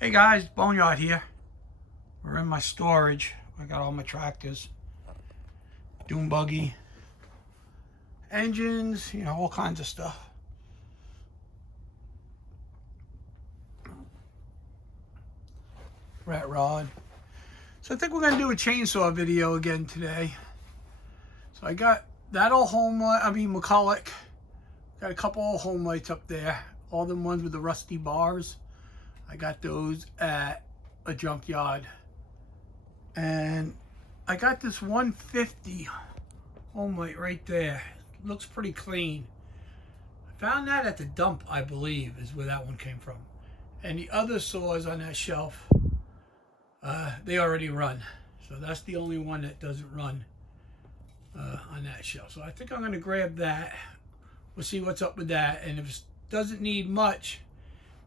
Hey guys, Boneyard here. We're in my storage. I got all my tractors, dune buggy, engines, all kinds of stuff. Rat rod. So I think we're gonna do a chainsaw video again today. So I got that old McCULLOch. Got a couple old Homelites up there. All them ones with the rusty bars. I got those at a junkyard. And I got this 150 Homelite right there. Looks pretty clean. I found that at the dump, I believe, is where that one came from. And the other saws on that shelf, they already run. So that's the only one that doesn't run on that shelf. So I think I'm going to grab that. We'll see what's up with that. And if it doesn't need much,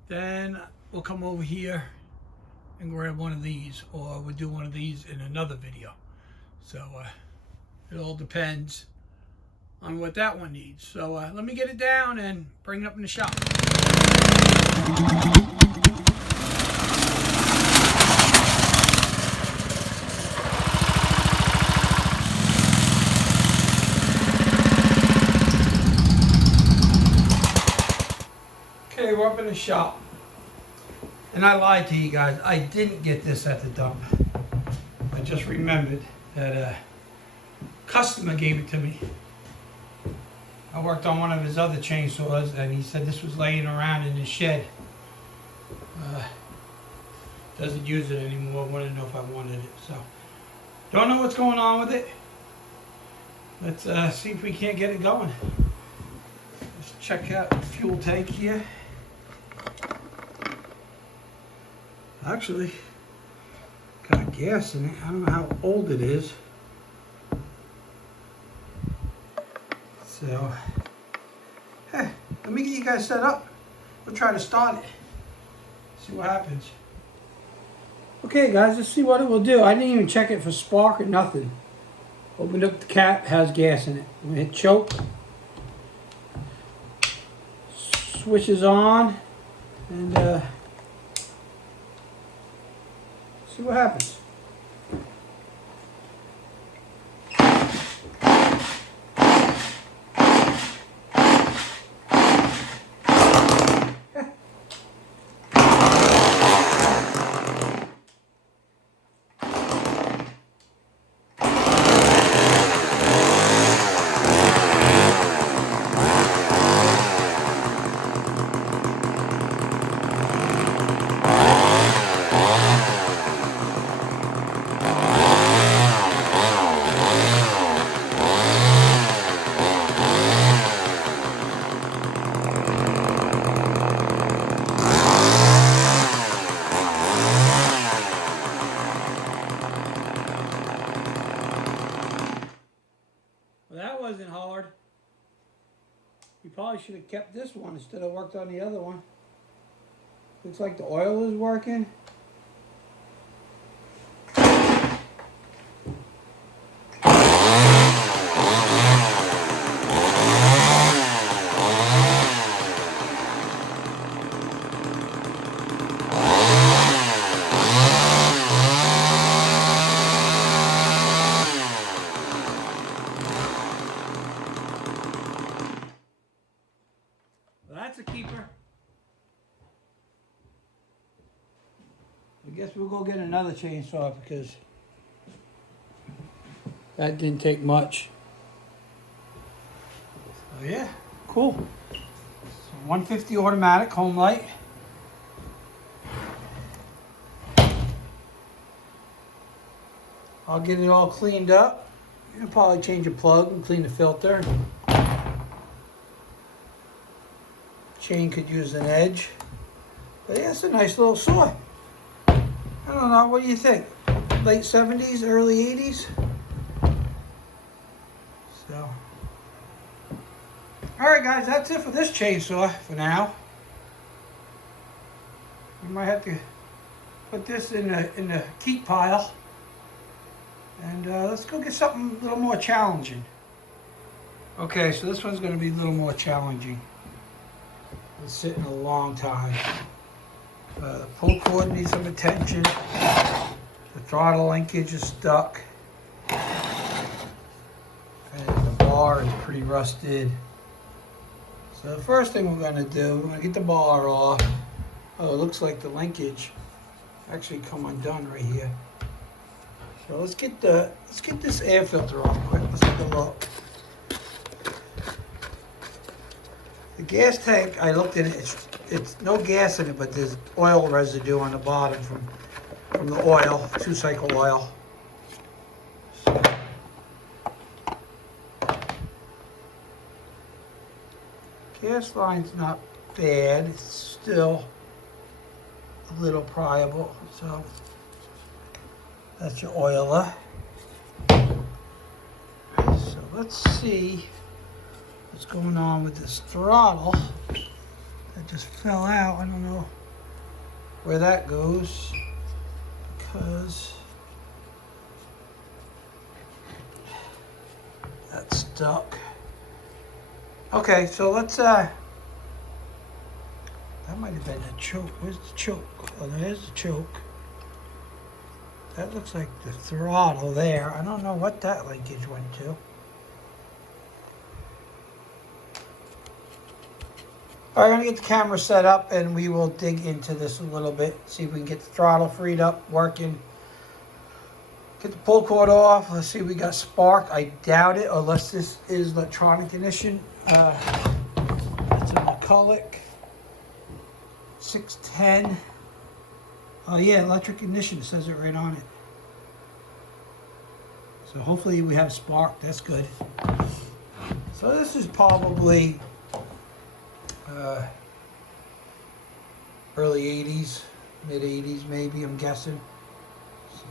then we'll come over here and grab one of these, or we'll do one of these in another video. So it all depends on what that one needs. So let me get it down and bring it up in the shop. Okay, we're up in the shop. And I lied to you guys. I didn't get this at the dump. I just remembered that a customer gave it to me. I worked on one of his other chainsaws, and he said this was laying around in his shed. Doesn't use it anymore. Wanted to know if I wanted it. So, don't know what's going on with it. Let's see if we can't get it going. Let's check out the fuel tank here. Actually, got gas in it. I don't know how old it is. So, hey, let me get you guys set up. We'll try to start it. See what happens. Okay guys, let's see what it will do. I didn't even check it for spark or nothing. Opened up the cap, has gas in it. I'm gonna hit choke. Switches on, and see what happens. That wasn't hard. You probably should have kept this one instead of worked on the other one. Looks like the oil is working. That's a keeper. I guess we'll go get another chainsaw because that didn't take much. So yeah, cool. So 150 automatic Homelite. I'll get it all cleaned up. You'll probably change a plug and clean the filter. Chain could use an edge. But yeah, it's a nice little saw. I don't know, what do you think? Late 70s, early 80s? So. Alright guys, that's it for this chainsaw for now. We might have to put this in the keep pile. And let's go get something a little more challenging. Okay, so this one's going to be a little more challenging. It's sitting a long time. The pull cord needs some attention. The throttle linkage is stuck. And the bar is pretty rusted. So the first thing we're going to do, we're going to get the bar off. Oh, it looks like the linkage actually come undone right here. So let's get this air filter off quick. Let's take a look. The gas tank, I looked in it. It's no gas in it, but there's oil residue on the bottom from the oil, 2-cycle oil. So, gas line's not bad. It's still a little pliable. So that's your oiler. So let's see what's going on with this throttle. It just fell out. I don't know where that goes because that's stuck. Okay, so let's that might have been a choke. Where's the choke? Oh, there's the choke. That looks like the throttle there. I don't know what that linkage went to. All right, I'm gonna get the camera set up and we will dig into this a little bit, see if we can get the throttle freed up, working. Get the pull cord off. Let's see if we got spark. I doubt it, unless this is electronic ignition. It's a McCULLOCH 610. Oh yeah, electric ignition, it says it right on it. So hopefully we have spark, that's good. So this is probably early 80s, mid 80s maybe, I'm guessing. So,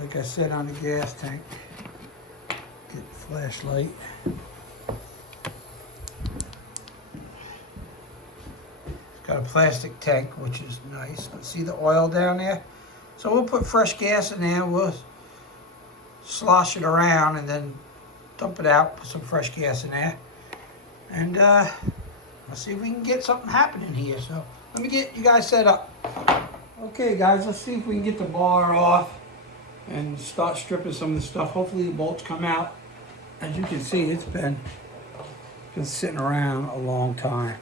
like I said on the gas tank, get the flashlight. It's got a plastic tank, which is nice. Let's see the oil down there. So we'll put fresh gas in there, we'll slosh it around and then dump it out, put some fresh gas in there, and let's see if we can get something happening here. So let me get you guys set up. Okay guys, let's see if we can get the bar off and start stripping some of the stuff. Hopefully the bolts come out. As you can see, it's been sitting around a long time.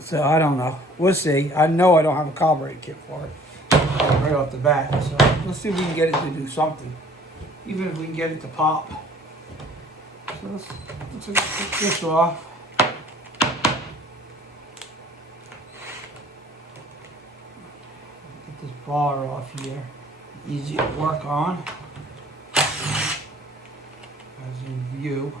So I don't know, we'll see. I know I don't have a carburetor kit for it right off the bat, so let's see if we can get it to do something. Even if we can get it to pop. So let's get this off. Get this bar off here. Easy to work on. As in view.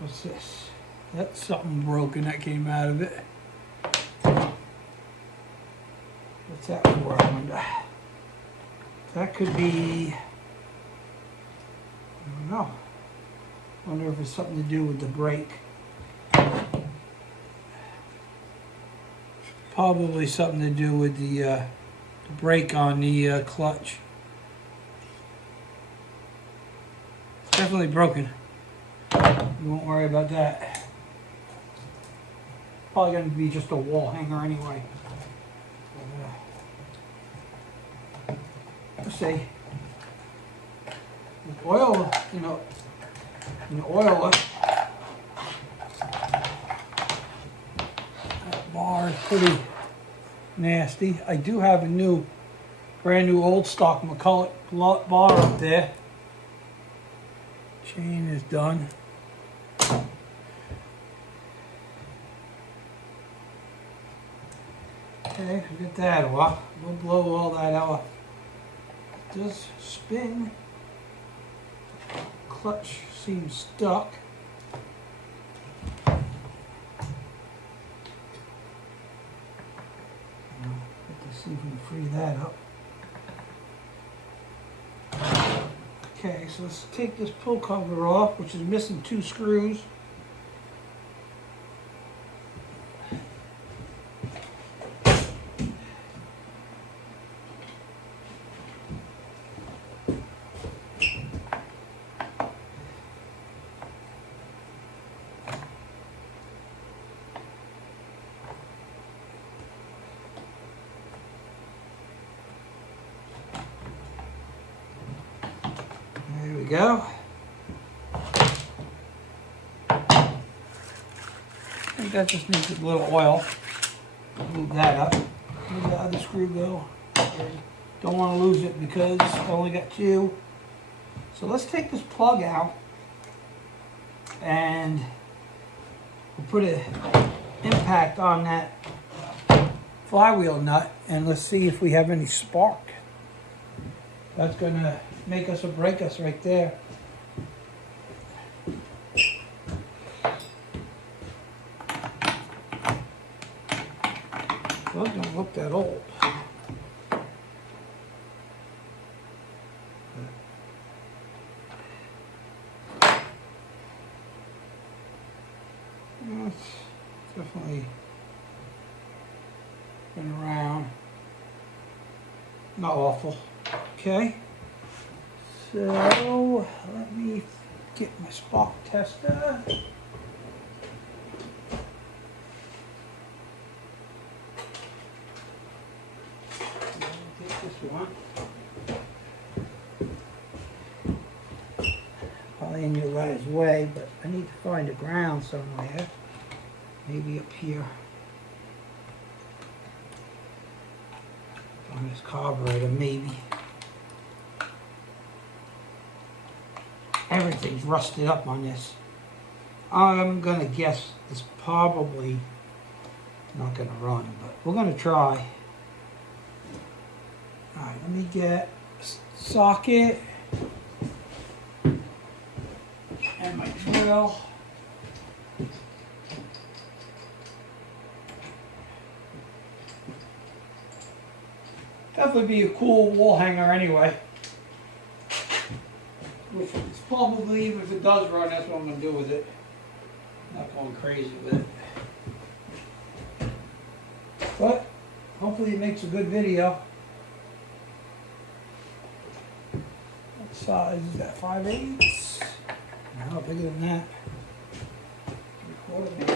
What's this? That's something broken that came out of it. What's that for, I wonder? That could be, I don't know. I wonder if it's something to do with the brake. Probably something to do with the brake on the clutch. It's definitely broken. You won't worry about that. Probably going to be just a wall hanger anyway. Let's see. The oil, you know, in the oil, that bar is pretty nasty. I do have a brand new old stock McCULLOCH bar up there. Chain is done. Okay, we get that off. We'll blow all that off. does spin. Clutch seems stuck. Let's see if we can free that up. Okay, so let's take this pull cover off, which is missing 2 screws. There we go. I think that just needs a little oil. Move that up. Where'd the other screw go? Don't want to lose it because I only got 2. So let's take this plug out and we'll put an impact on that flywheel nut and let's see if we have any spark. That's going to make us or break us right there. Well, it don't look that old. It's definitely been around. Not awful. Okay. So let me get my spark tester. Take this one. Probably in your guy's way, but I need to find a ground somewhere. Maybe up here. On this carburetor, maybe. Everything's rusted up on this. I'm gonna guess it's probably not gonna run, but we're gonna try. Alright, let me get a socket and my drill. Definitely be a cool wall hanger anyway. Which is probably, even if it does run, that's what I'm going to do with it. Not going crazy with it. But hopefully it makes a good video. What size is that? 5/8? No, bigger than that. 3/4 maybe.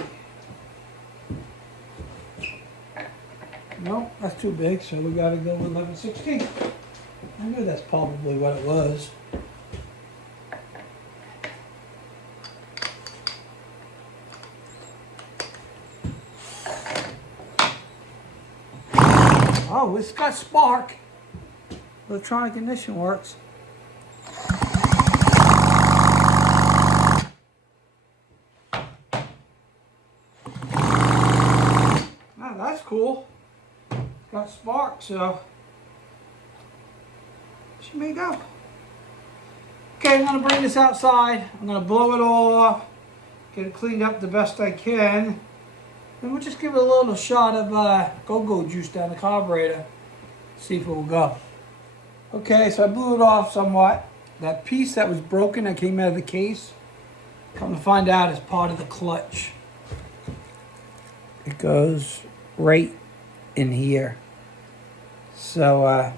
No, that's too big, so we got to go with 11/16. I knew that's probably what it was. Oh, it's got spark. Electronic ignition works. Oh, that's cool. It's got spark, so she may go. Okay, I'm going to bring this outside. I'm going to blow it all off, get it cleaned up the best I can. Then we'll just give it a little shot of go-go juice down the carburetor. See if it will go. Okay, so I blew it off somewhat. That piece that was broken that came out of the case, come to find out, is part of the clutch. It goes right in here. So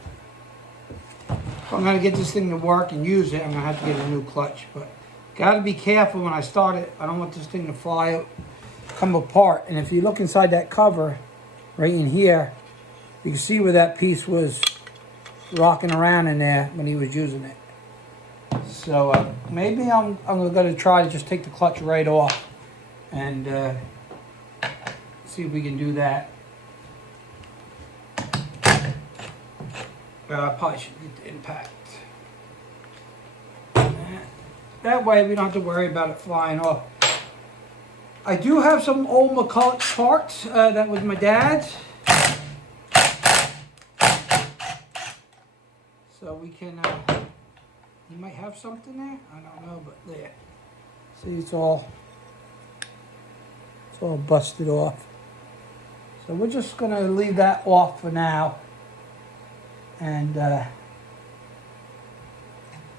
if I'm going to get this thing to work and use it, I'm going to have to get a new clutch. But got to be careful when I start it. I don't want this thing to fly out, come apart. And if you look inside that cover, right in here, you can see where that piece was rocking around in there when he was using it. So maybe I'm going to try to just take the clutch right off and see if we can do that. I probably should get the impact. That way we don't have to worry about it flying off. I do have some old McCULLOCH parts. That was my dad's. So so we can, you might have something there, I don't know, but there. See, it's all busted off. So we're just gonna leave that off for now. And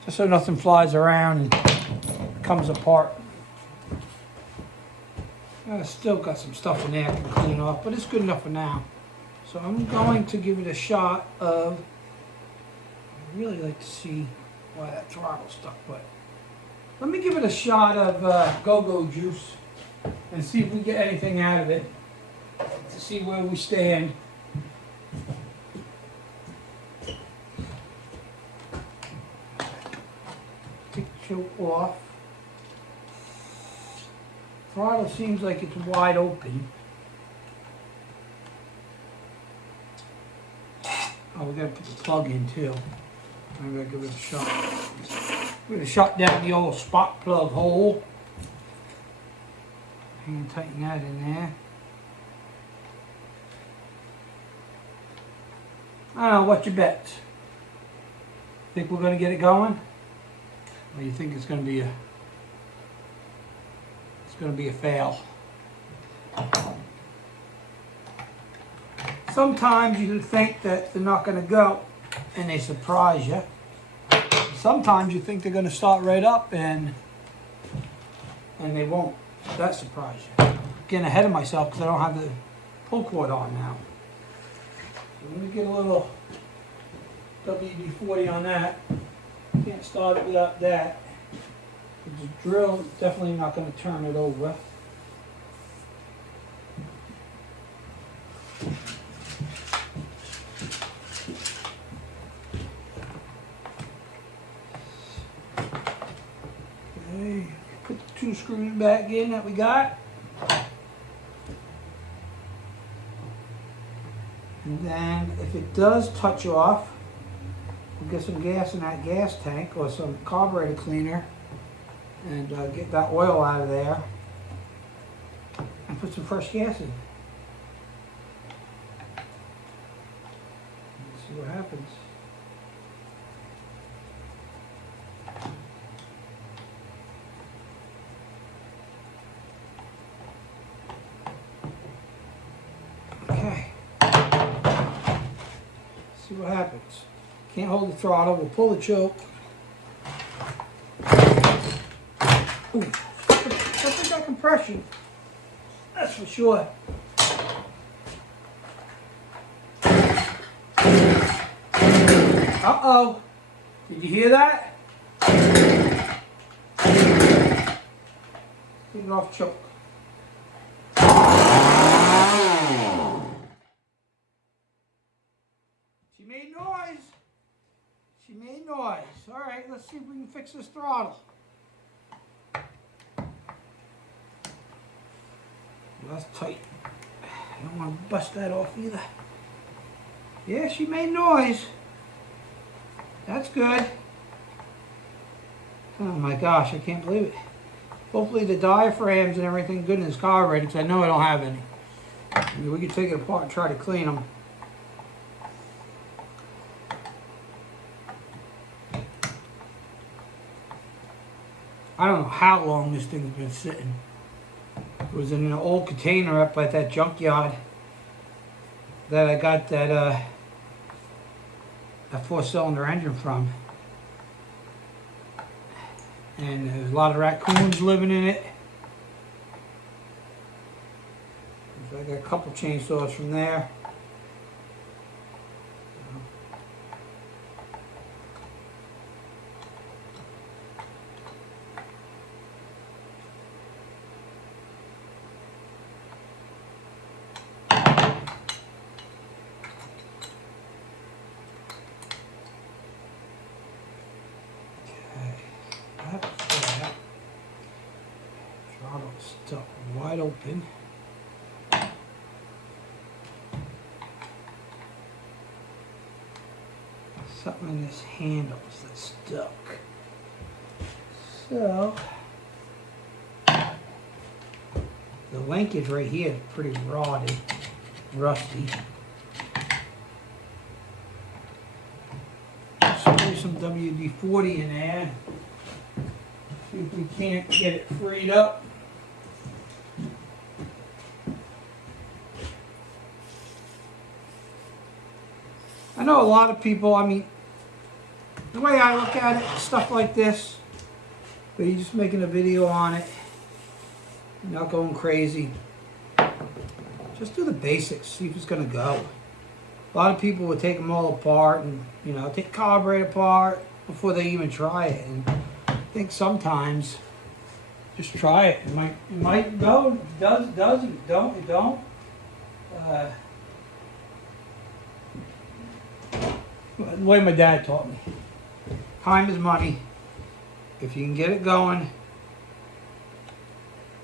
just so nothing flies around and comes apart. Still got some stuff in there I can clean off, but it's good enough for now. So I'm going to give it a shot of, I really like to see why that throttle's stuck, but let me give it a shot of go-go juice and see if we get anything out of it to see where we stand. Take the choke off. Throttle seems like it's wide open. Oh, we gotta put the plug in too. I'm gonna give it a shot. We're gonna shut down the old spark plug hole. And tighten that in there. I don't know, what's your bets? Think we're gonna get it going? Or you think it's gonna be a fail? Sometimes you think that they're not going to go and they surprise you. Sometimes you think they're going to start right up and they won't. That surprise you. Getting ahead of myself because I don't have the pull cord on now. So let me get a little WD-40 on that. Can't start it without that. The drill is definitely not going to turn it over. Okay, put the 2 screws back in that we got. And then if it does touch off, we'll get some gas in that gas tank or some carburetor cleaner and get that oil out of there and put some fresh gas in. Let's see what happens. Okay. See what happens. Can't hold the throttle. We'll pull the choke. Ooh, definitely got compression. That's for sure. Uh-oh. Did you hear that? Take it off choke. She made noise. She made noise. All right, let's see if we can fix this throttle. That's tight. I don't want to bust that off either. Yeah, she made noise. That's good. Oh my gosh, I can't believe it. Hopefully the diaphragms and everything good in this car already, because I know I don't have any. I mean, we can take it apart and try to clean them. I don't know how long this thing's been sitting. It was in an old container up at that junkyard that I got that 4-cylinder engine from. And there's a lot of raccoons living in it. So I got a couple chainsaws from there. Throttle stuck wide open. Something in this handle that's stuck. So the linkage right here is pretty rotted, rusty. So get some WD-40 in there. See if we can't get it freed up. I know a lot of people, I mean, the way I look at it, stuff like this, but you're just making a video on it, you're not going crazy. Just do the basics, see if it's going to go. A lot of people would take them all apart and, you know, take the carburetor apart before they even try it. And I think sometimes, just try it. It might go, it does, it don't, it don't. The way my dad taught me. Time is money. If you can get it going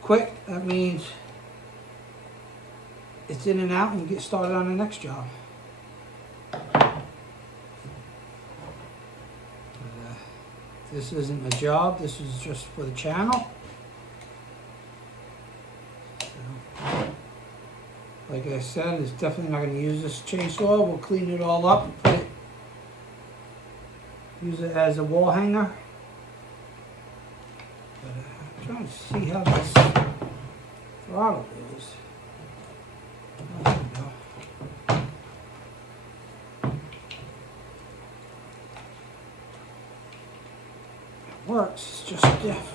quick, that means it's in and out and you get started on the next job. This isn't a job, this is just for the channel. So, like I said, it's definitely not going to use this chainsaw. We'll clean it all up and put it, use it as a wall hanger. But, I'm trying to see how this throttle is. Oh, there we go. Works, it's just stiff.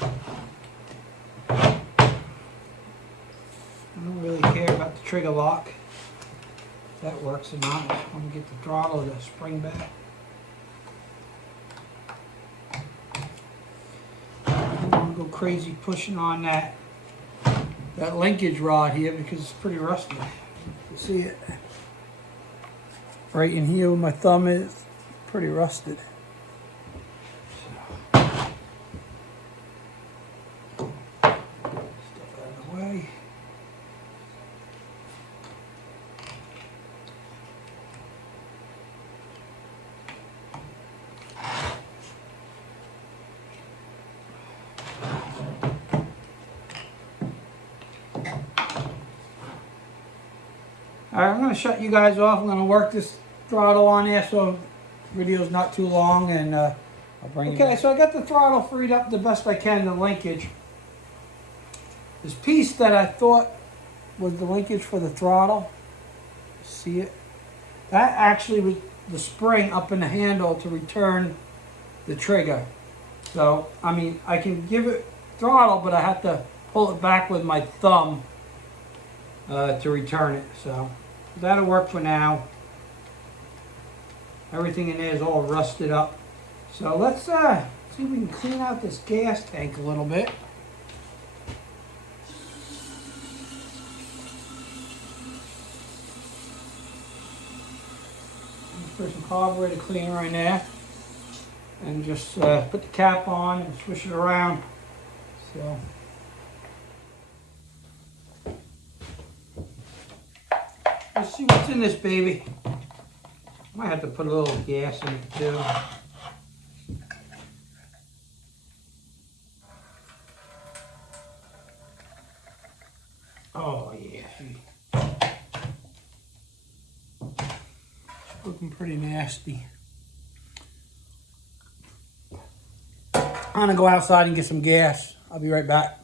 I don't really care about the trigger lock, if that works or not. I just want to get the throttle to spring back. I don't want to go crazy pushing on that linkage rod here because it's pretty rusty. You can see it. Right in here where my thumb is, pretty rusted. So, stuff out of the way. Alright, I'm going to shut you guys off. I'm going to work this throttle on there so the video's not too long, and I'll bring it back. So I got the throttle freed up the best I can, the linkage. This piece that I thought was the linkage for the throttle, see it? That actually was the spring up in the handle to return the trigger. So, I mean, I can give it throttle, but I have to pull it back with my thumb to return it. So that'll work for now. Everything in there is all rusted up. So let's see if we can clean out this gas tank a little bit. Put some carburetor cleaner in there and just put the cap on and swish it around. So let's see what's in this baby. Might have to put a little gas in it too. Oh yeah, it's looking pretty nasty. I'm gonna go outside and get some gas. I'll be right back.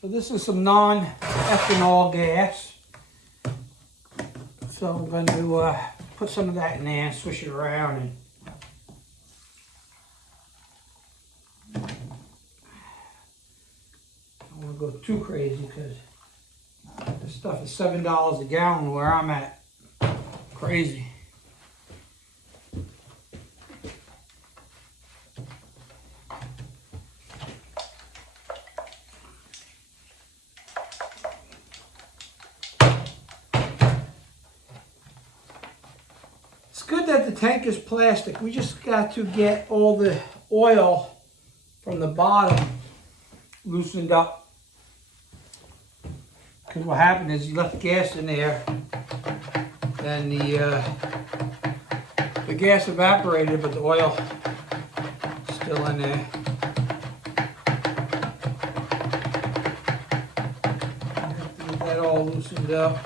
So this is some non-ethanol gas. So I'm going to put some of that in there and swish it around. And I don't want to go too crazy because this stuff is $7 a gallon where I'm at. Crazy. It's good that the tank is plastic. We just got to get all the oil from the bottom loosened up. Because what happened is you left gas in there and the gas evaporated, but the oil is still in there. I have to get that all loosened up.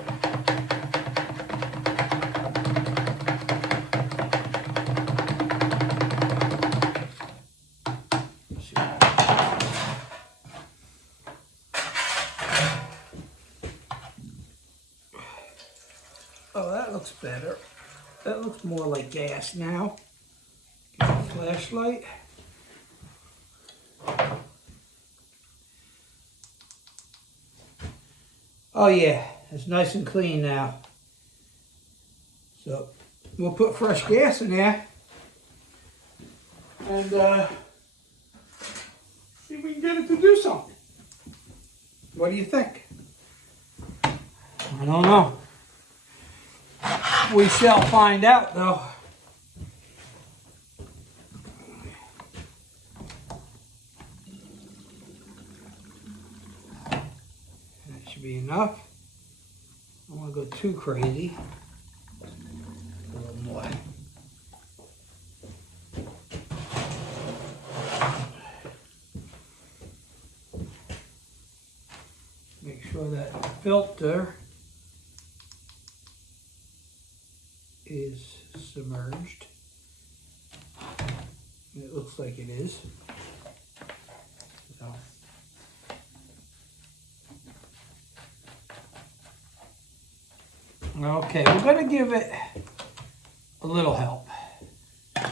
Oh, that looks better. That looks more like gas now. Get a flashlight. Oh yeah, it's nice and clean now. So we'll put fresh gas in there and see if we can get it to do something. What do you think? I don't know. We shall find out though. That should be enough. I don't want to go too crazy. A little more. Make sure that filter is submerged. It looks like it is. So. Okay, we're going to give it a little help. So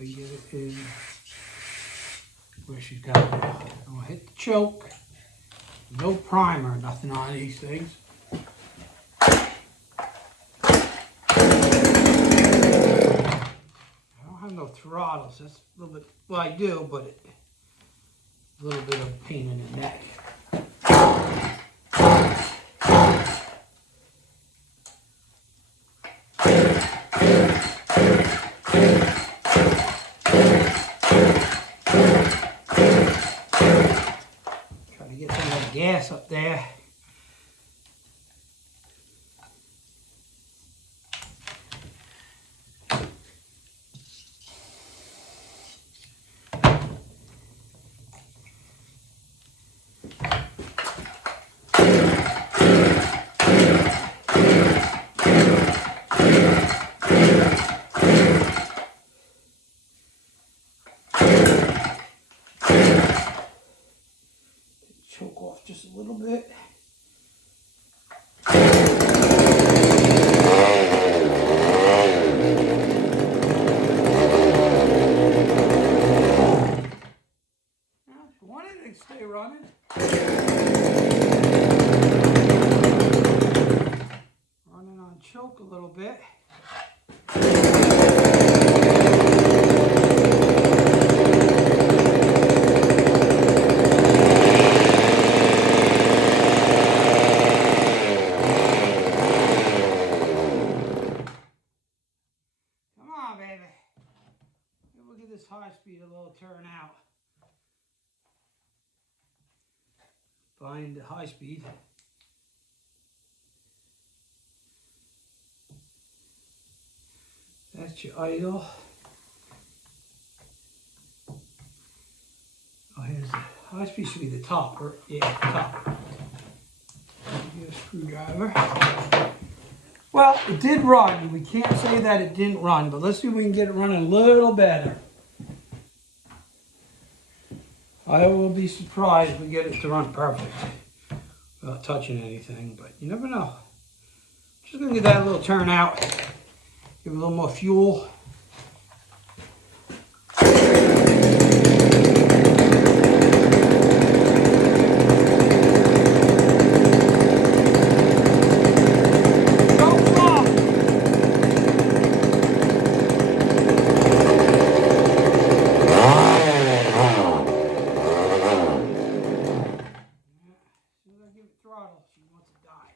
you get it in where she's got it. I'm going to hit the choke. No primer, nothing on these things. I don't have no throttles. That's a little bit, well, I do, but a little bit of pain in the neck. Gas up there. Choke off just a little bit. Now, if you want it to stay running. Running on choke a little bit. High speed a little turn out. Find the high speed. That's your idle. Oh, here's the high speed should be the top, or yeah, the top. Get a screwdriver. Well, it did run. We can't say that it didn't run, but let's see if we can get it running a little better. I will be surprised if we get it to run perfect without touching anything, but you never know. Just gonna get that little turn out, give it a little more fuel. Throttle, she wants to die.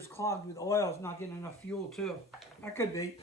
is clogged with oil. It's not getting enough fuel too. That could be.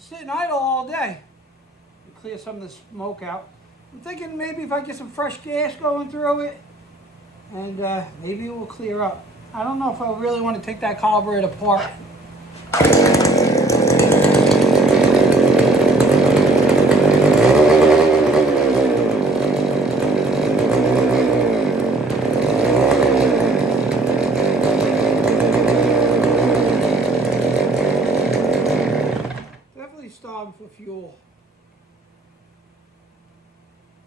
Sitting idle all day. Clear some of the smoke out. I'm thinking maybe if I get some fresh gas going through it, and maybe it will clear up. I don't know if I really want to take that carburetor apart. Starving for fuel.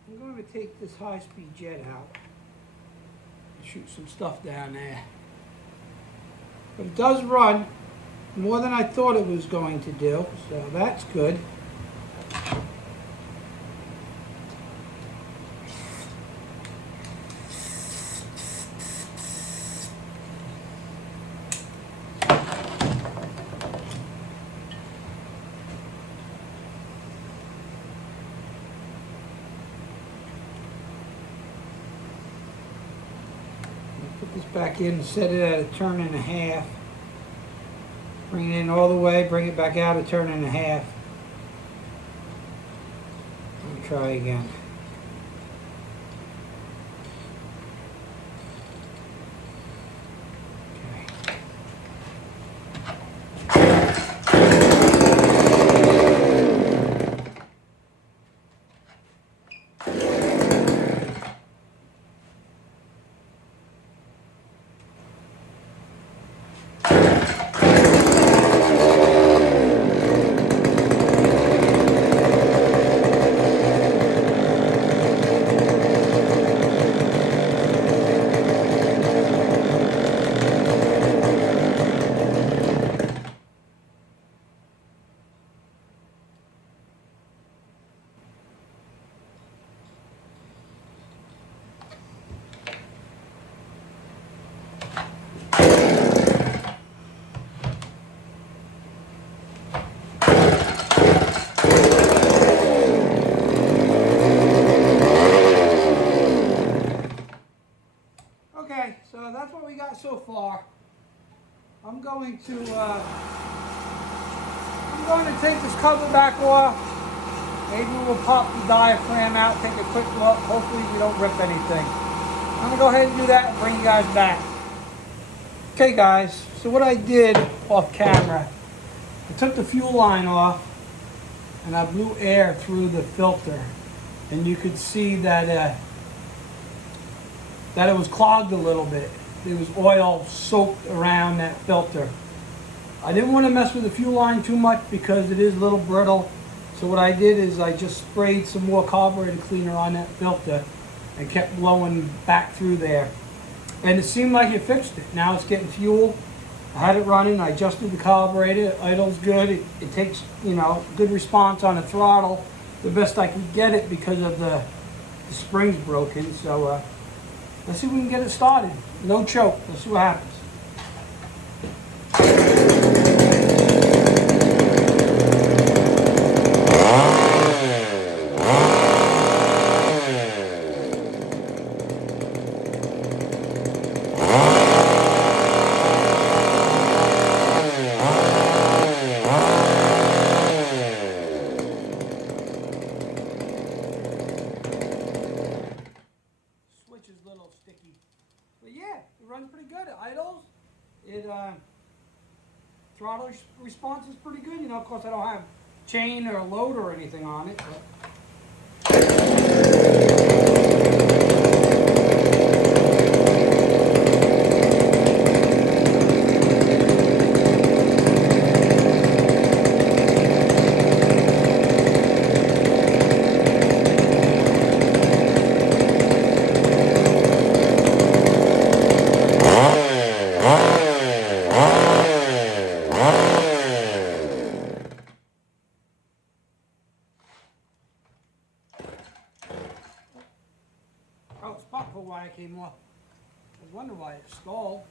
I'm going to take this high-speed jet out and shoot some stuff down there. But it does run more than I thought it was going to do, so that's good. Put this back in and set it at a turn and a half. Bring it in all the way, bring it back out a turn and a half. And try again. Okay, so that's what we got so far. I'm going to take this cover back off. Maybe we'll pop the diaphragm out, take a quick look. Hopefully we don't rip anything. I'm gonna go ahead and do that and bring you guys back. Okay guys, so what I did off camera, I took the fuel line off and I blew air through the filter, and you could see that it was clogged a little bit. There was oil soaked around that filter. I didn't want to mess with the fuel line too much because it is a little brittle. So what I did is I just sprayed some more carburetor cleaner on that filter and kept blowing back through there. And it seemed like it fixed it. Now it's getting fuel. I had it running. I adjusted the carburetor. Idle's good. It takes, you know, good response on the throttle. The best I could get it because of the spring's broken. So let's see if we can get it started. No choke. Let's see what happens. Is a little sticky, but yeah, it runs pretty good. It idles. It throttle response is pretty good. You know, of course, I don't have chain or a load or anything on it. But oh, spot pull wire came off. I was wondering why it stalled.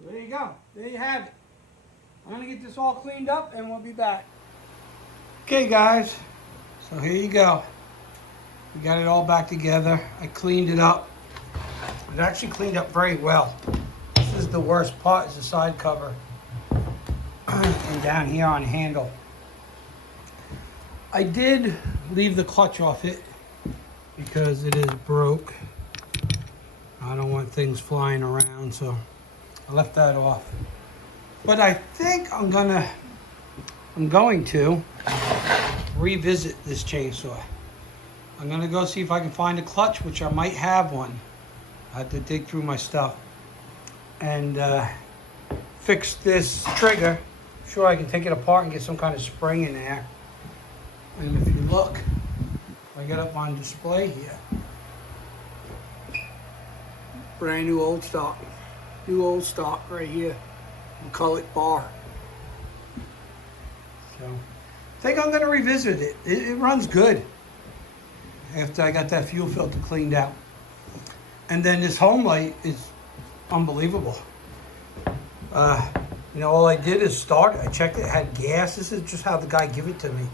There you go. There you have it. I'm going to get this all cleaned up and we'll be back. Okay guys, so here you go. We got it all back together. I cleaned it up. It actually cleaned up very well. This is the worst part, is the side cover. And down here on the handle. I did leave the clutch off it because it is broke. I don't want things flying around, so I left that off. But I think I'm going to revisit this chainsaw. I'm gonna go see if I can find a clutch, which I might have one. I had to dig through my stuff and fix this trigger. I'm sure I can take it apart and get some kind of spring in there. And if you look, I got up on display here. Brand new old stock. New old stock right here. McCULLOCH bar. So I think I'm gonna revisit it. It runs good after I got that fuel filter cleaned out. And then this Homelite is unbelievable. You know, all I did is start it. I checked it had gas. This is just how the guy gave it to me.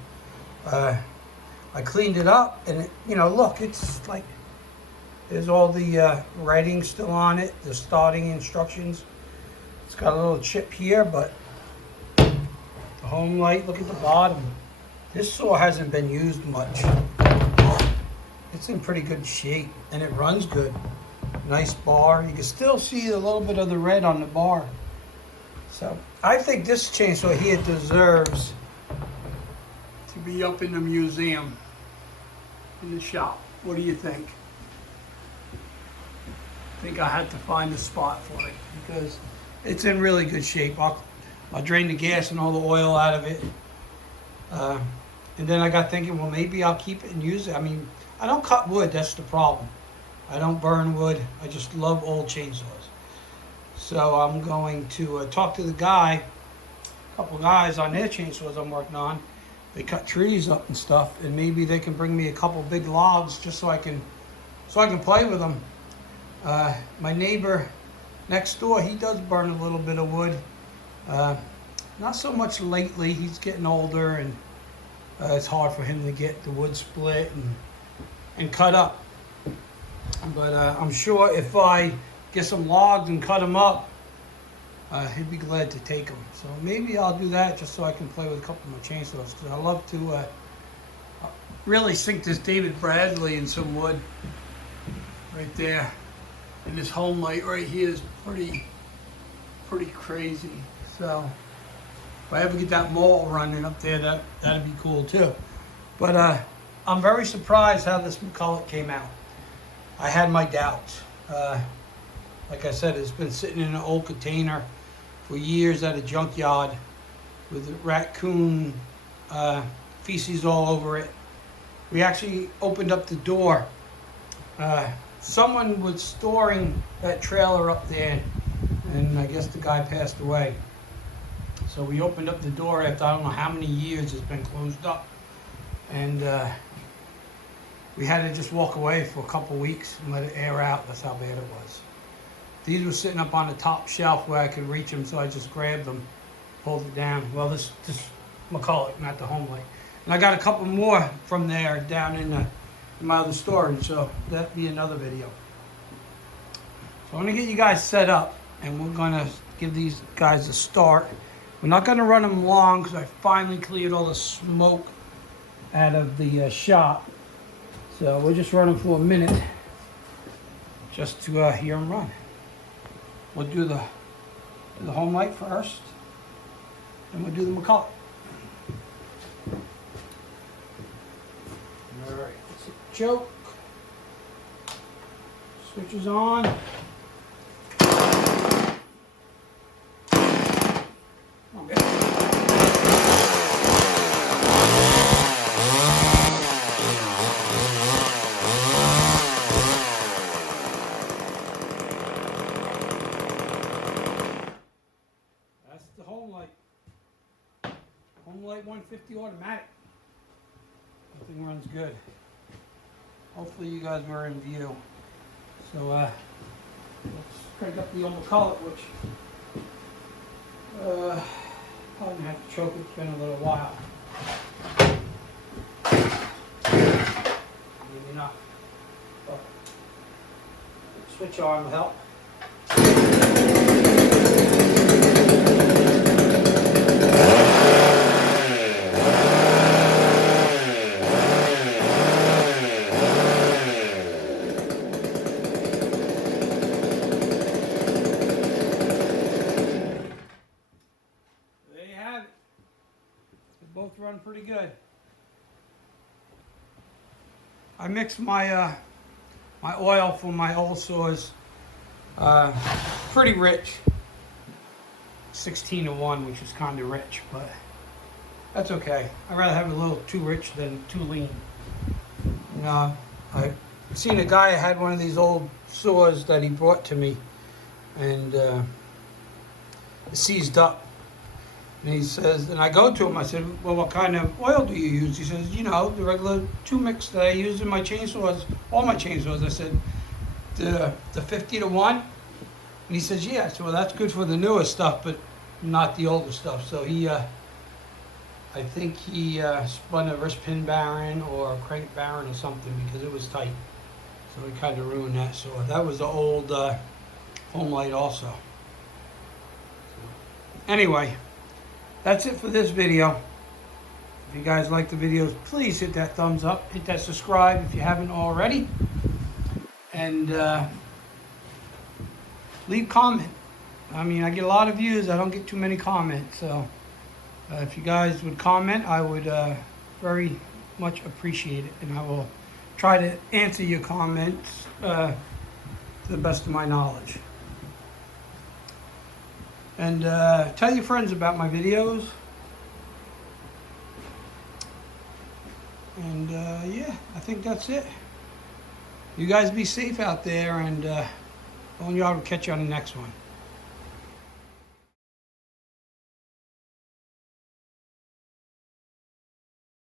I cleaned it up and it, you know, look, it's like, there's all the writing still on it, the starting instructions. It's got a little chip here, but the Homelite, look at the bottom. This saw hasn't been used much. It's in pretty good shape and it runs good. Nice bar. You can still see a little bit of the red on the bar. So I think this chainsaw here deserves to be up in the museum, in the shop. What do you think? I think I had to find a spot for it because it's in really good shape. I'll drain the gas and all the oil out of it. And then I got thinking, well, maybe I'll keep it and use it. I mean, I don't cut wood, that's the problem. I don't burn wood. I just love old chainsaws. So I'm going to talk to the guy, a couple guys on their chainsaws I'm working on. They cut trees up and stuff, and maybe they can bring me a couple big logs just so I can play with them. My neighbor next door, he does burn a little bit of wood. Not so much lately. He's getting older, and it's hard for him to get the wood split and cut up. But I'm sure if I get some logs and cut them up, he'd be glad to take them. So maybe I'll do that just so I can play with a couple of my chainsaws. Because I love to really sink this David Bradley in some wood right there. And this Homelite right here is pretty crazy. So if I ever get that mall running up there, that'd be cool too. But I'm very surprised how this McCULLOCH came out. I had my doubts. Like I said, it's been sitting in an old container for years at a junkyard with raccoon feces all over it. We actually opened up the door. Someone was storing that trailer up there, and I guess the guy passed away. So we opened up the door after I don't know how many years it's been closed up. And we had to just walk away for a couple weeks and let it air out. That's how bad it was. These were sitting up on the top shelf where I could reach them, so I just grabbed them, pulled it down. Well, this McCULLOCH, not the Homelite. And I got a couple more from there down in my other storage, so that'll be another video. So I'm gonna get you guys set up, and we're gonna give these guys a start We're not going to run them long because I finally cleared all the smoke out of the shop. So we'll just run them for a minute just to hear them run. We'll do the Homelite first, then we'll do the McCULLOCH. All right, let's hit the choke. Switches on. Okay. That's the Homelite. Homelite 150 automatic. Everything runs good. Hopefully you guys were in view. So let's crank up the McCULLOCH, which probably gonna have to choke it. It's been a little while. Maybe not. But switch arm will help. Both run pretty good. I mixed my my oil for my old saws pretty rich, 16:1, which is kind of rich, but that's okay. I'd rather have it a little too rich than too lean. You know, I seen a guy that had one of these old saws that he brought to me, and it seized up. And he says, and I go to him, I said, well, what kind of oil do you use? He says, you know, the regular 2-mix that I use in my chainsaws, all my chainsaws. I said, the 50:1? And he says, yeah. I said, well, that's good for the newer stuff, but not the older stuff. So he, I think he spun a wrist pin bearing or a crank bearing or something because it was tight. So he kind of ruined that saw. That was the old Homelite also. Anyway. That's it for this video. If you guys like the videos, please hit that thumbs up. Hit that subscribe if you haven't already. And leave comment. I mean, I get a lot of views. I don't get too many comments. So if you guys would comment, I would very much appreciate it. And I will try to answer your comments to the best of my knowledge. And tell your friends about my videos. And yeah, I think that's it. You guys be safe out there, and I'll catch you on the next one.